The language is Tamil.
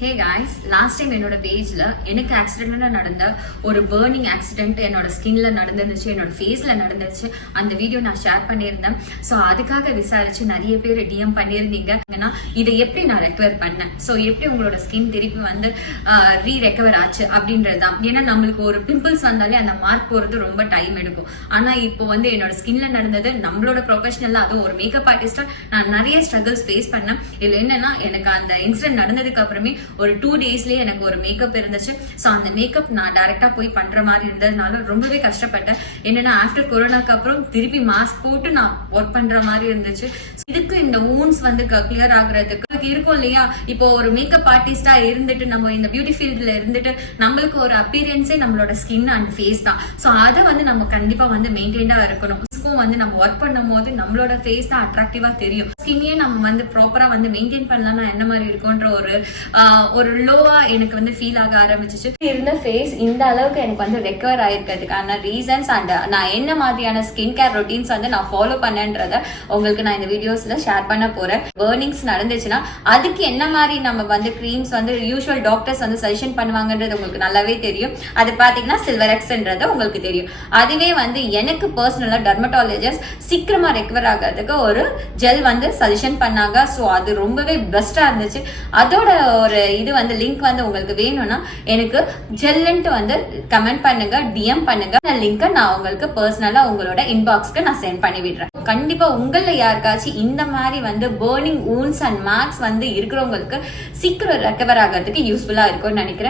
ஹே காய்ஸ், லாஸ்ட் டைம் என்னோட பேஜ்ல எனக்கு ஆக்சிடென்ட்ல நடந்த ஒரு பர்னிங் ஆக்சிடென்ட் என்னோட ஸ்கின்ல நடந்துருந்துச்சு, என்னோட ஃபேஸ்ல நடந்துச்சு. அந்த வீடியோ நான் ஷேர் பண்ணியிருந்தேன். ஸோ அதுக்காக விசாரிச்சு நிறைய பேர் டிஎம் பண்ணியிருந்தீங்க. இதை எப்படி நான் ரெக்கவர் பண்ணேன், ஸோ எப்படி உங்களோட ஸ்கின் திருப்பி வந்து ரெக்கவர் ஆச்சு அப்படின்றது தான். ஏன்னா நம்மளுக்கு ஒரு பிம்பிள்ஸ் வந்தாலே அந்த மார்க் போறது ரொம்ப டைம் எடுக்கும். ஆனா இப்போ வந்து என்னோட ஸ்கின்ல நடந்தது, நம்மளோட ப்ரொஃபஷனல்ல அதுவும் ஒரு மேக்கப் ஆர்டிஸ்டா நான் நிறைய ஸ்ட்ரகிள்ஸ் ஃபேஸ் பண்ணேன். இதுல என்னன்னா, எனக்கு அந்த இன்சிடென்ட் நடந்ததுக்கு அப்புறமே ஒரு 2 டேஸ்லயே எனக்கு ஒரு மேக்கப் இருந்துச்சு. ஸோ அந்த மேக்கப் நான் டைரக்டா போய் பண்ற மாதிரி இருந்ததுனால ரொம்பவே கஷ்டப்பட்டேன். என்னன்னா ஆஃப்டர் கொரோனாக்கு அப்புறம் திருப்பி மாஸ்க் போட்டு நான் ஒர்க் பண்ற மாதிரி இருந்துச்சு. இதுக்கு இந்த ஊன்ஸ் வந்து கிளியர் ஆகுறதுக்கு இருக்கும் இல்லையா. இப்போ ஒரு மேக்கப் ஆர்டிஸ்டா இருந்துட்டு நம்ம இந்த பியூட்டி ஃபீல்ட்ல இருந்துட்டு நம்மளுக்கு ஒரு அப்பீரியன்ஸே நம்மளோட ஸ்கின் அண்ட் ஃபேஸ் தான். ஸோ அதை வந்து நம்ம கண்டிப்பா வந்து மெயின்டைன்டா இருக்கணும். வந்து நம்ம ஒர்க் பண்ணும் போது நம்மளோட ஃபேஸ் தான் அட்ராக்டிவா தெரியும். ஸ்கின்னையே நம்ம வந்து ப்ராப்பரா வந்து மெயின்டைன் பண்ணலன்னா என்ன மாதிரி இருக்கும்ன்ற ஒரு லோவா எனக்கு வந்து ஃபீல் ஆக ஆரம்பிச்சிச்சு. இருந்த ஃபேஸ் இந்த அளவுக்கு எனக்கு வந்து ரெக்கவர் ஆயிருக்கிறதுக்கான ரீசன்ஸ் அண்ட் நான் என்ன மாதிரியான ஸ்கின் கேர் ரொட்டீன்ஸ் வந்து நான் ஃபாலோ பண்ணேன்றத உங்களுக்கு நான் இந்த வீடியோஸ்ல ஷேர் பண்ண போறேன். பர்னிங்ஸ் நடந்துச்சுன்னா அதுக்கு என்ன மாதிரி நம்ம வந்து கிரீம்ஸ் வந்து யூஸ்வல் டாக்டர்ஸ் வந்து சஜஷன் பண்ணுவாங்கன்றது உங்களுக்கு நல்லாவே தெரியும். அது பாத்தீங்கன்னா சில்வரெக்ஸ்ன்றது உங்களுக்கு தெரியும். அதுவே வந்து எனக்கு பர்சனலா டெர்மட்டாலஜிஸ்ட் சீக்கிரமா ரெக்கவர் ஆகிறதுக்கு ஒரு ஜெல் வந்து சஜஷன் பண்ணாங்க. ஸோ அது ரொம்பவே பெஸ்டா இருந்துச்சு. அதோட ஒரு இது வந்து லிங்க் வந்து உங்களுக்கு வேணும்னா எனக்கு ஜெல்லுன்ட்டு வந்து கமெண்ட் பண்ணுங்க, டிஎம் பண்ணுங்க. லிங்கை நான் உங்களுக்கு பர்சனலா உங்களோட இன்பாக்ஸ்க்கு நான் சென்ட் பண்ணி விடுறேன். கண்டிப்பா உங்கள யாருக்காச்சும் இந்த மாதிரி வந்து பர்னிங் ஊன்ஸ் அண்ட் மார்க்ஸ் வந்து இருக்கிறவங்களுக்கு சீக்கிரம் ரெக்கவர் ஆகிறதுக்கு யூஸ்ஃபுல்லா இருக்கும்னு நினைக்கிறேன்.